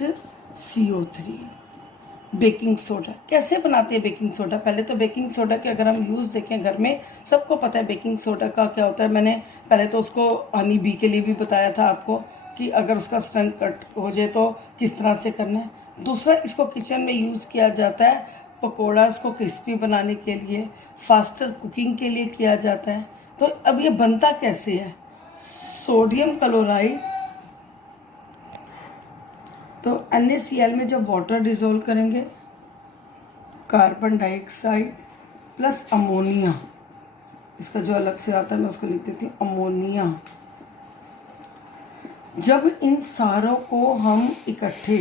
Baking soda कैसे बनाते हैं बेकिंग सोडा, पहले तो बेकिंग सोडा के अगर हम यूज़ देखें घर में, सबको पता है बेकिंग सोडा का क्या होता है। मैंने पहले तो उसको हनी बी के लिए भी बताया था आपको कि अगर उसका स्टंट कट हो जाए तो किस तरह से करना है। दूसरा, इसको किचन में यूज़ किया जाता है पकौड़ास को क्रिस्पी बनाने के लिए, फास्टर कुकिंग के लिए किया जाता है। तो अब ये बनता कैसे है, सोडियम क्लोराइड, तो NaCl में जब वाटर डिजोल्व करेंगे, कार्बन डाइऑक्साइड प्लस अमोनिया, इसका जो अलग से आता है मैं उसको लिख देती हूँ अमोनिया। जब इन सारों को हम इकट्ठे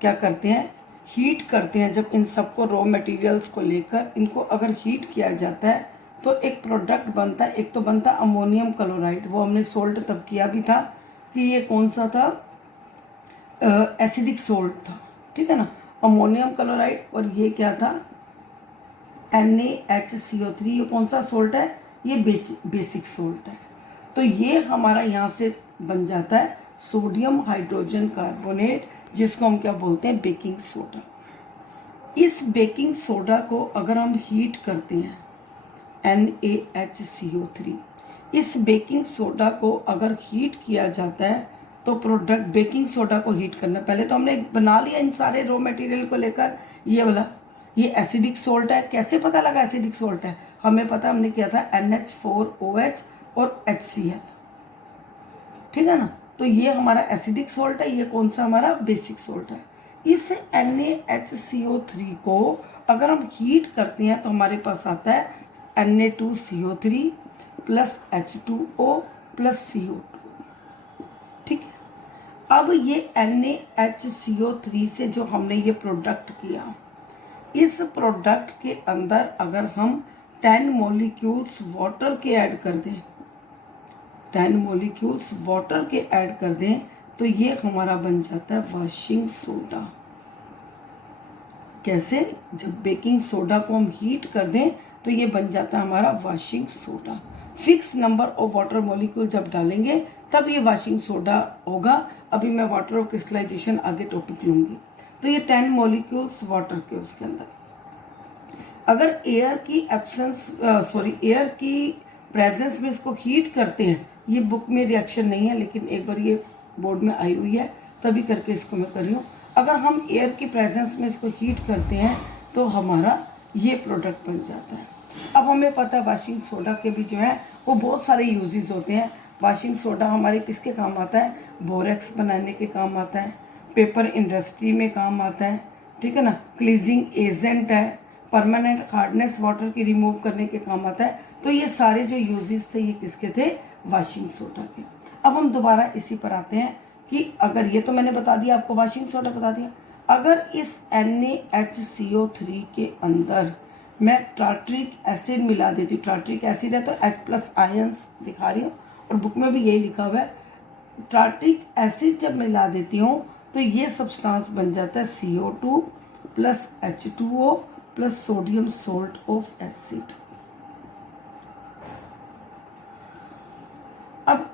क्या करते हैं, हीट करते हैं, जब इन सबको रॉ मटेरियल्स को लेकर इनको अगर हीट किया जाता है तो एक प्रोडक्ट बनता है। एक तो बनता अमोनियम क्लोराइड, वो हमने सोल्ट तब किया भी था कि ये कौन सा था, एसिडिक सोल्ट था, ठीक है ना, अमोनियम क्लोराइड। और ये क्या था, NaHCO3। ये कौन सा सोल्ट है, ये बेसिक सोल्ट है। तो ये हमारा यहाँ से बन जाता है सोडियम हाइड्रोजन कार्बोनेट, जिसको हम क्या बोलते हैं, बेकिंग सोडा। इस बेकिंग सोडा को अगर हम हीट करते हैं, NaHCO3, इस बेकिंग सोडा को अगर हीट किया जाता है तो प्रोडक्ट, बेकिंग सोडा को हीट करना, पहले तो हमने बना लिया इन सारे रॉ मटेरियल को लेकर, ये वाला, ये एसिडिक सोल्ट है। कैसे पता लगा एसिडिक सोल्ट है, हमें पता, हमने किया था NH4OH और HCl, ठीक है ना। तो ये हमारा एसिडिक सोल्ट है, ये कौन सा हमारा बेसिक सोल्ट है। इस NaHCO3 को अगर हम हीट करते हैं तो हमारे पास आता है Na2CO3 plus H2O plus CO2, ठीक है। अब ये NaHCO3 से जो हमने ये प्रोडक्ट किया, इस प्रोडक्ट के अंदर अगर हम 10 मॉलिक्यूल्स वाटर के ऐड कर दें, 10 मॉलिक्यूल्स वाटर के ऐड कर दें, तो ये हमारा बन जाता है वॉशिंग सोडा। कैसे, जब बेकिंग सोडा को हम हीट कर दें तो ये बन जाता है हमारा washing soda. Fix number of water molecule जब डालेंगे तब ये वॉशिंग सोडा होगा। अभी मैं वाटर ऑफ क्रिस्टलाइजेशन आगे टॉपिक लूंगी। तो ये 10 मॉलिक्यूल्स वाटर के, उसके अंदर अगर एयर की एब्सेंस, एयर की प्रेजेंस में इसको हीट करते हैं, ये बुक में रिएक्शन नहीं है लेकिन एक बार ये बोर्ड में आई हुई है तभी करके इसको मैं कर रही हूँ। अगर हम एयर की प्रेजेंस में इसको हीट करते हैं तो हमारा ये प्रोडक्ट बन जाता है। अब हमें पता है वॉशिंग सोडा के भी जो है वो बहुत सारे यूजेस होते हैं। वॉशिंग सोडा हमारे किसके काम आता है, बोरेक्स बनाने के काम आता है, पेपर इंडस्ट्री में काम आता है, ठीक है ना, क्लीजिंग एजेंट है, परमानेंट हार्डनेस वाटर की रिमूव करने के काम आता है। तो ये सारे जो यूजेस थे ये किसके थे, वॉशिंग सोडा के। अब हम दोबारा इसी पर आते हैं कि अगर ये तो मैंने बता दिया आपको, वॉशिंग सोडा बता दिया, अगर इस NaHCO3 के अंदर मैं टार्ट्रिक एसिड मिला देती हूँ, टार्ट्रिक एसिड है तो H+ आयंस दिखा रही हूँ और बुक में भी यही लिखा हुआ है। टार्ट्रिक एसिड जब मिला देती हूँ तो ये सब्सटेंस बन जाता है CO2 plus H2O plus sodium salt of acid. अब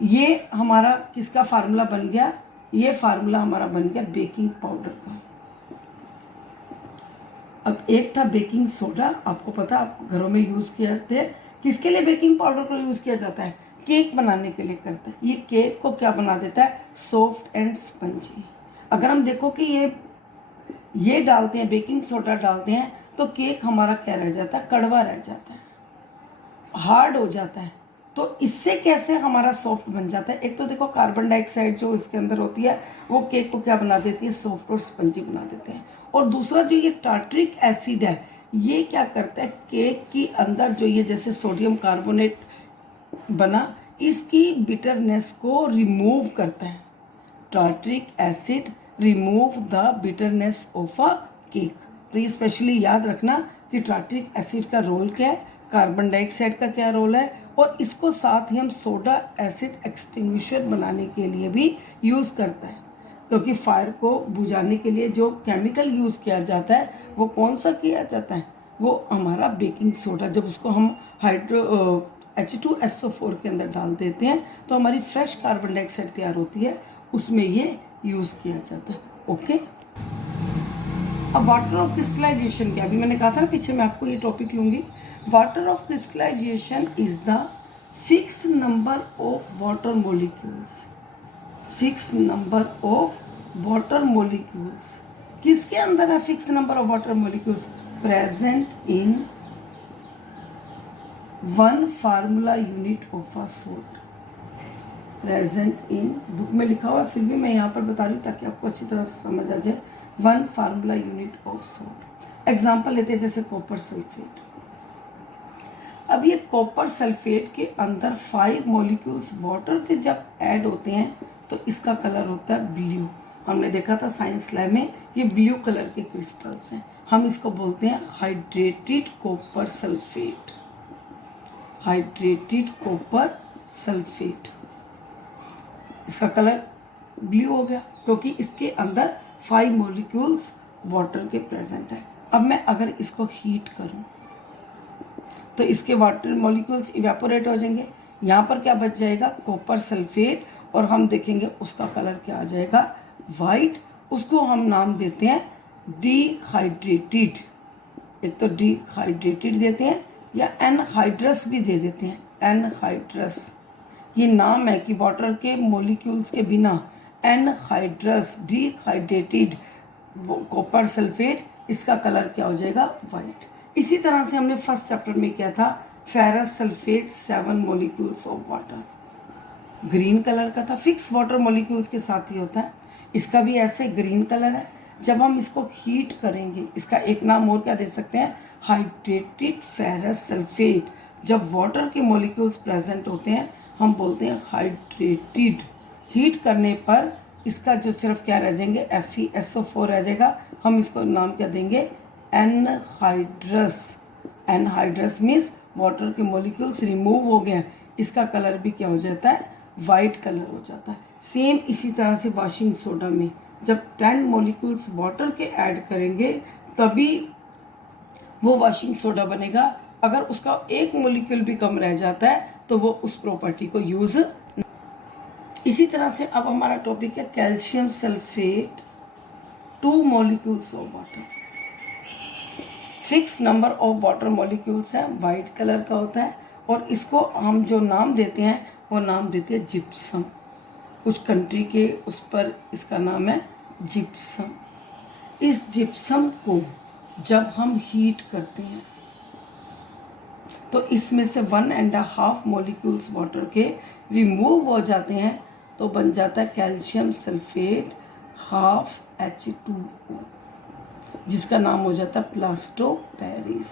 ये हमारा किसका फार्मूला बन गया, ये फार्मूला हमारा बन गया बेकिंग पाउडर का। अब एक था बेकिंग सोडा, आपको पता आप घरों में यूज़ करते हैं। किसके लिए बेकिंग पाउडर को यूज़ किया जाता है? केक बनाने के लिए करता है। ये केक को क्या बना देता है? Soft and spongy. अगर हम देखो कि ये डालते हैं, बेकिंग सोडा डालते हैं, तो केक हमारा क्या रह जाता है? कड़वा रह जाता है, हार्ड हो जाता है। तो इससे कैसे हमारा सॉफ्ट बन जाता है? एक तो देखो कार्बन डाइऑक्साइड जो इसके अंदर होती है वो केक को क्या बना देती है? सॉफ्ट और स्पंजी बना देते हैं। और दूसरा जो ये टार्ट्रिक एसिड है, ये क्या करता है? केक की अंदर जो ये जैसे सोडियम कार्बोनेट बना, इसकी बिटरनेस को रिमूव करता है। Tartaric acid remove the bitterness of a cake. तो ये स्पेशली याद रखना कि टार्ट्रिक एसिड का रोल क्या है, कार्बन डाइऑक्साइड का क्या रोल है, और इसको साथ ही हम सोडा एसिड एक्सटिंग्विशर बनाने के लिए भी यूज़ करता है। क्योंकि फायर को बुझाने के लिए जो केमिकल यूज़ किया जाता है वो कौन सा किया जाता है? वो हमारा बेकिंग सोडा। जब उसको हम H2SO4 के अंदर डाल देते हैं तो हमारी फ्रेश कार्बन डाइऑक्साइड तैयार होती है, उसमें ये यूज़ किया जाता है। ओके, अब वाटर ऑफ क्रिस्टलाइजेशन क्या? अभी मैंने कहा था ना पीछे मैं आपको ये टॉपिक लूंगी। Water of crystallization is the fix number of water molecules. Fix number of water molecules किसके अंदर है? Fix number of water molecules present in one formula unit of a salt. Present in, book में लिखा हुआ है फिर भी मैं यहाँ पर बता रही हूँ ताकि आपको अच्छी तरह से समझ आ जाए। One formula unit of salt. Example लेते हैं जैसे कॉपर सल्फेट। अब ये कॉपर सल्फेट के अंदर 5 मॉलिक्यूल्स वाटर के जब ऐड होते हैं तो इसका कलर होता है ब्लू। हमने देखा था साइंस लैब में, ये ब्लू कलर के क्रिस्टल्स हैं। हम इसको बोलते हैं hydrated copper sulphate. Hydrated copper sulphate, इसका कलर ब्लू हो गया क्योंकि इसके अंदर 5 मॉलिक्यूल्स वाटर के प्रेजेंट है। अब मैं अगर इसको हीट करूं तो इसके वाटर मॉलिक्यूल्स इवेपोरेट हो जाएंगे। यहाँ पर क्या बच जाएगा? कॉपर सल्फेट, और हम देखेंगे उसका कलर क्या आ जाएगा? वाइट। उसको हम नाम देते हैं डिहाइड्रेटेड। एक तो डिहाइड्रेटेड देते हैं या एनहाइड्रस भी दे देते हैं। एनहाइड्रस ये नाम है कि वाटर के मॉलिक्यूल्स के बिना एनहाइड्रस डिहाइड्रेटेड कॉपर सल्फेट, इसका कलर क्या हो जाएगा? वाइट। इसी तरह से हमने फर्स्ट चैप्टर में किया था ferrous sulphate 7 molecules of water, green colour का था, फिक्स वाटर मॉलिक्यूल्स के साथ ही होता है। इसका भी ऐसे ग्रीन कलर है। जब हम इसको हीट करेंगे, इसका एक नाम और क्या दे सकते हैं? Hydrated ferrous sulphate. जब वाटर के मॉलिक्यूल्स प्रेजेंट होते हैं हम बोलते हैं हाइड्रेटेड। हीट करने पर इसका जो सिर्फ क्या रह जाएंगे? FeSO4 रह जाएगा। हम इसको नाम क्या देंगे? एनहाइड्रस। एनहाइड्रस मीन्स वाटर के मॉलिक्यूल्स रिमूव हो गए हैं, इसका कलर भी क्या हो जाता है? वाइट कलर हो जाता है। सेम इसी तरह से वॉशिंग सोडा में जब 10 मॉलिक्यूल्स वाटर के ऐड करेंगे तभी वो वॉशिंग सोडा बनेगा। अगर उसका एक मॉलिक्यूल भी कम रह जाता है तो वो उस प्रॉपर्टी को यूज। इसी तरह से अब हमारा टॉपिक है calcium sulphate 2 molecules of water. Fix number of water molecules है, वाइट कलर का होता है, और इसको हम जो नाम देते हैं वो नाम देते हैं जिप्सम। कुछ कंट्री के उस पर इसका नाम है जिप्सम। इस जिप्सम को जब हम हीट करते हैं तो इसमें से 1.5 मॉलिक्यूल्स वाटर के रिमूव हो जाते हैं तो बन जाता है कैल्शियम सल्फेट हाफ H2O, जिसका नाम हो जाता है प्लास्टो पेरिस।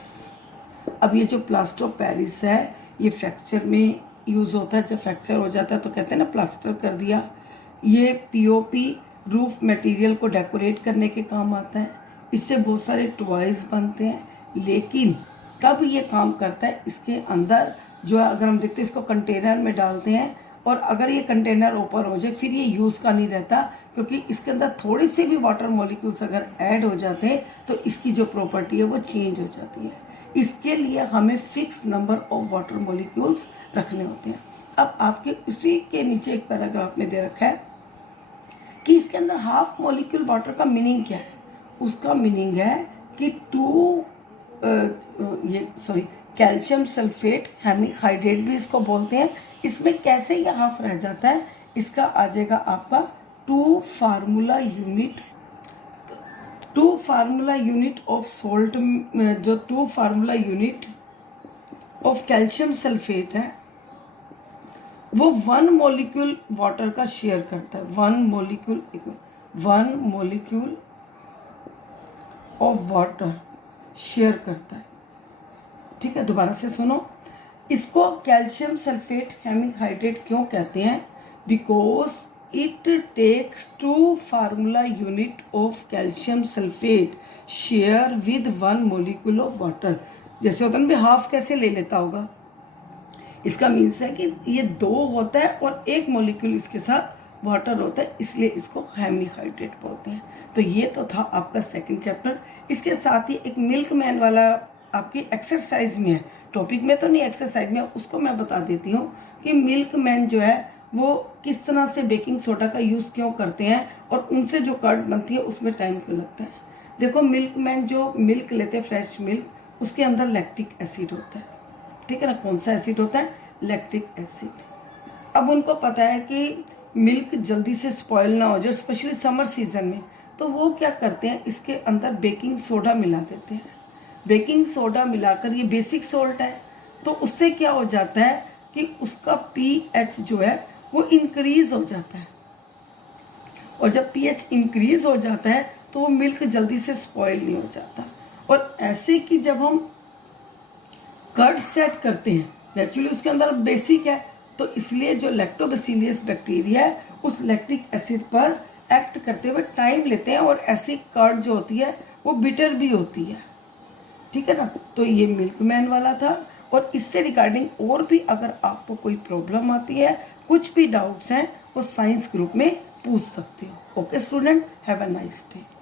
अब ये जो प्लास्टो पेरिस है ये फ्रैक्चर में यूज़ होता है। जब फ्रैक्चर हो जाता है तो कहते हैं ना प्लास्टर कर दिया। ये POP रूफ मटेरियल को डेकोरेट करने के काम आता है। इससे बहुत सारे टॉयज बनते हैं, लेकिन तब ये काम करता है इसके अंदर जो है, अगर हम देखते हैं इसको कंटेनर में डालते हैं और अगर ये कंटेनर ओपन हो जाए फिर ये यूज़ का नहीं रहता, क्योंकि इसके अंदर थोड़ी सी भी वाटर मॉलिक्यूल्स अगर ऐड हो जाते हैं तो इसकी जो प्रॉपर्टी है वो चेंज हो जाती है। इसके लिए हमें fix number of water molecules रखने होते हैं। अब आपके उसी के नीचे एक पैराग्राफ में दे रखा है कि इसके अंदर हाफ मॉलिक्यूल वाटर का मीनिंग क्या है। उसका मीनिंग है कि कैल्शियम सल्फेट हेमीहाइड्रेट भी इसको बोलते हैं। इसमें कैसे ये हाफ रह जाता है, इसका आ जाएगा आपका 2 फार्मूला यूनिट ऑफ सोल्ट, जो 2 formula unit of calcium sulphate है वो 1 मॉलिक्यूल वाटर का शेयर करता है। 1 मॉलिक्यूल ऑफ वाटर शेयर करता है। ठीक है, दोबारा से सुनो, इसको कैल्शियम सल्फेट हेमीहाइड्रेट क्यों कहते हैं? Because it takes 2 formula unit of calcium sulphate share with 1 molecule of water. जैसे होता है ना, हाफ कैसे ले लेता होगा, इसका मीन्स है कि ये 2 होता है और 1 मॉलिक्यूल इसके साथ वाटर होता है, इसलिए इसको हेमीहाइड्रेट बोलते हैं। तो ये तो था आपका सेकंड चैप्टर। इसके साथ ही एक मिल्कमैन वाला आपकी एक्सरसाइज में है, टॉपिक में तो नहीं, एक्सरसाइज में, उसको मैं बता देती हूँ कि मिल्कमैन जो है वो किस तरह से बेकिंग सोडा का यूज़ क्यों करते हैं और उनसे जो कर्ड बनती है उसमें टाइम क्यों लगता है। देखो, मिल्कमैन जो मिल्क लेते हैं, फ्रेश मिल्क, उसके अंदर लैक्टिक एसिड होता है। ठीक है ना, कौन सा एसिड होता है? Lactic acid. अब उनको पता है कि मिल्क जल्दी से स्पॉइल ना हो जाए, स्पेशली समर सीजन में, तो वो क्या करते हैं, इसके अंदर बेकिंग सोडा मिला देते हैं। बेकिंग सोडा मिलाकर, ये बेसिक सोल्ट है, तो उससे क्या हो जाता है कि उसका pH जो है वो इंक्रीज हो जाता है, और जब pH इंक्रीज हो जाता है तो वो मिल्क जल्दी से स्पॉइल नहीं हो जाता। और ऐसे कि जब हम कर्ड सेट करते हैं, नेचुरली उसके अंदर बेसिक है, तो इसलिए जो लैक्टोबैसिलस बैक्टीरिया है उस लैक्टिक एसिड पर एक्ट करते हुए टाइम लेते हैं, और ऐसी कर्ड जो होती है वो बिटर भी होती है। ठीक है ना, तो ये मिल्कमैन वाला था। और इससे रिगार्डिंग और भी अगर आपको कोई प्रॉब्लम आती है, कुछ भी डाउट्स हैं, वो साइंस ग्रुप में पूछ सकते हो। Okay student, have a nice day.